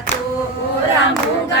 tu kurang bunga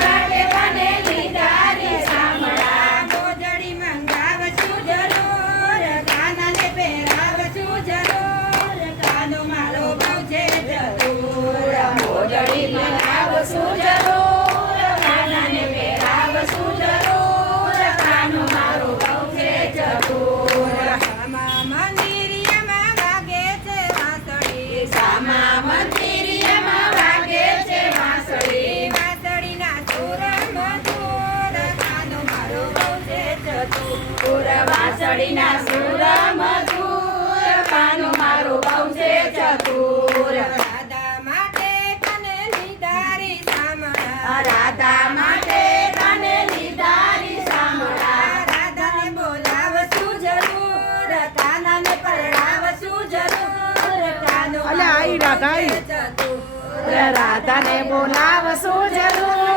ઘડીના સુર મધુર પાનું મારું પૌંચે ચતુર. રાધા માટે તને રાધા માટે તને નિધારી સામળા. રાધાને બોલાવશું જરૂર કાનાને પરણાવશું જરૂર કાનું અલે રાધાને બોલાવશું જરૂર